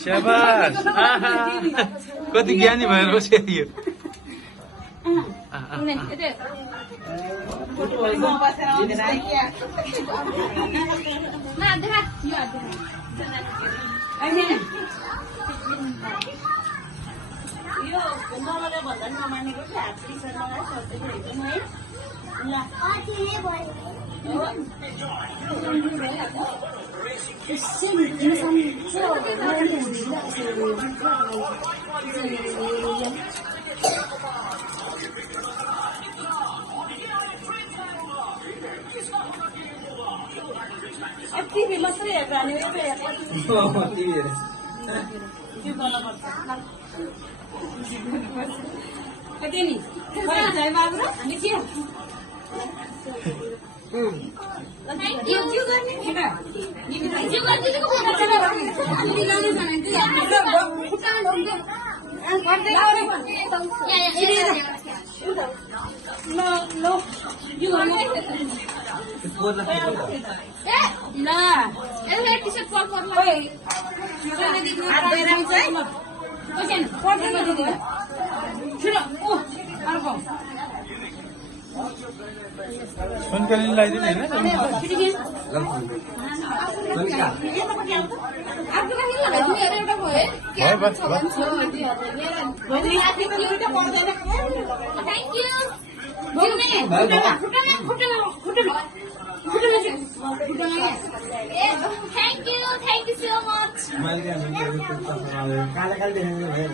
शाबास कति ज्ञानी भएर बसियो TV मात्रै हेरेर अनि TV हेरेर त्यो गर्न पर्छ कति नि जय बाबु अनि के यो गर्ने किन यो गर्ने को फोटो अनि गाउने भने चाहिँ खुट्टा ढोक्दै ल ल यो गर्ने ल यसले टी-शर्ट पर ओइ जुगाले दिनु हात धोइराम चाहिँ ओकेन पर्दैन दिनु छिटो ओ अर्को सुनकली लगाइदिनु हैन अर्को पनि लगाइदिनु हेर एउटा भयो भयो बस बस थ्यांक यू बोल्ने खुट्टा Thank you so much. काले काले देख्ने भयो